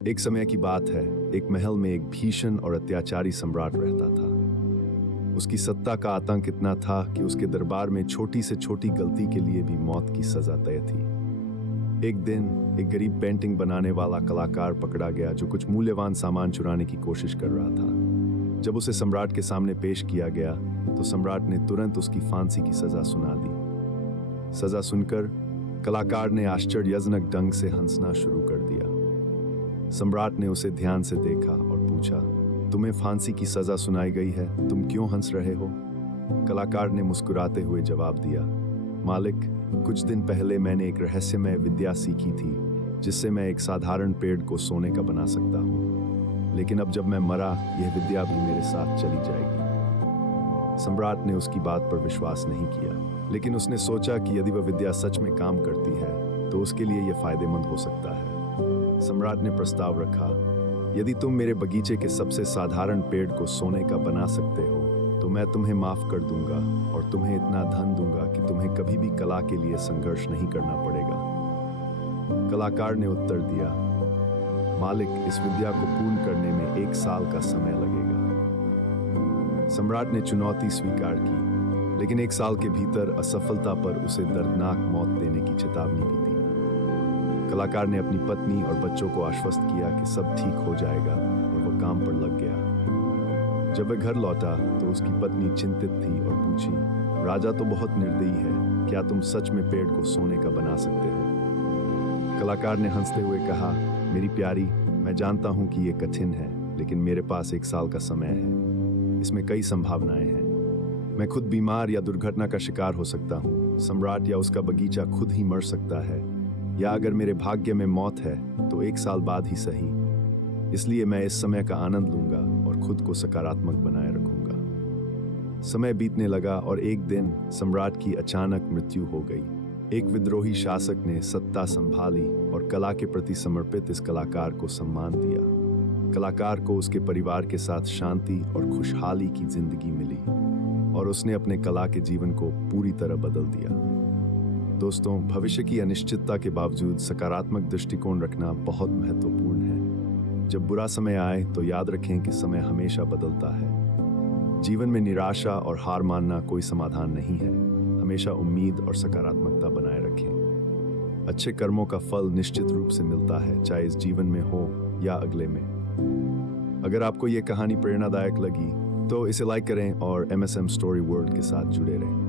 एक समय की बात है, एक महल में एक भीषण और अत्याचारी सम्राट रहता था। उसकी सत्ता का आतंक इतना था कि उसके दरबार में छोटी से छोटी गलती के लिए भी मौत की सजा तय थी। एक दिन एक गरीब पेंटिंग बनाने वाला कलाकार पकड़ा गया जो कुछ मूल्यवान सामान चुराने की कोशिश कर रहा था। जब उसे सम्राट के सामने पेश किया गया तो सम्राट ने तुरंत उसकी फांसी की सजा सुना दी। सजा सुनकर कलाकार ने आश्चर्यजनक ढंग से हंसना शुरू कर दिया। सम्राट ने उसे ध्यान से देखा और पूछा, तुम्हें फांसी की सजा सुनाई गई है, तुम क्यों हंस रहे हो? कलाकार ने मुस्कुराते हुए जवाब दिया, मालिक, कुछ दिन पहले मैंने एक रहस्यमय विद्या सीखी थी जिससे मैं एक साधारण पेड़ को सोने का बना सकता हूँ, लेकिन अब जब मैं मरा यह विद्या भी मेरे साथ चली जाएगी। सम्राट ने उसकी बात पर विश्वास नहीं किया, लेकिन उसने सोचा कि यदि वह विद्या सच में काम करती है तो उसके लिए यह फायदेमंद हो सकता है। सम्राट ने प्रस्ताव रखा, यदि तुम मेरे बगीचे के सबसे साधारण पेड़ को सोने का बना सकते हो तो मैं तुम्हें माफ कर दूंगा और तुम्हें इतना धन दूंगा कि तुम्हें कभी भी कला के लिए संघर्ष नहीं करना पड़ेगा। कलाकार ने उत्तर दिया, मालिक, इस विद्या को पूर्ण करने में 1 साल का समय लगेगा। सम्राट ने चुनौती स्वीकार की, लेकिन 1 साल के भीतर असफलता पर उसे दर्दनाक मौत देने की चेतावनी भी दी। कलाकार ने अपनी पत्नी और बच्चों को आश्वस्त किया कि सब ठीक हो जाएगा और वह काम पर लग गया। जब वह घर लौटा तो उसकी पत्नी चिंतित थी और पूछी, राजा तो बहुत निर्दयी है, क्या तुम सच में पेड़ को सोने का बना सकते हो? कलाकार ने हंसते हुए कहा, मेरी प्यारी, मैं जानता हूं कि यह कठिन है, लेकिन मेरे पास 1 साल का समय है। इसमें कई संभावनाएं हैं। मैं खुद बीमार या दुर्घटना का शिकार हो सकता हूँ, सम्राट या उसका बगीचा खुद ही मर सकता है, या अगर मेरे भाग्य में मौत है तो 1 साल बाद ही सही। इसलिए मैं इस समय का आनंद लूंगा और खुद को सकारात्मक बनाए रखूंगा। समय बीतने लगा और एक दिन सम्राट की अचानक मृत्यु हो गई। एक विद्रोही शासक ने सत्ता संभाली और कला के प्रति समर्पित इस कलाकार को सम्मान दिया। कलाकार को उसके परिवार के साथ शांति और खुशहाली की जिंदगी मिली और उसने अपने कला के जीवन को पूरी तरह बदल दिया। दोस्तों, भविष्य की अनिश्चितता के बावजूद सकारात्मक दृष्टिकोण रखना बहुत महत्वपूर्ण है। जब बुरा समय आए तो याद रखें कि समय हमेशा बदलता है। जीवन में निराशा और हार मानना कोई समाधान नहीं है। हमेशा उम्मीद और सकारात्मकता बनाए रखें। अच्छे कर्मों का फल निश्चित रूप से मिलता है, चाहे इस जीवन में हो या अगले में। अगर आपको ये कहानी प्रेरणादायक लगी तो इसे लाइक करें और MSM स्टोरी वर्ल्ड के साथ जुड़े रहें।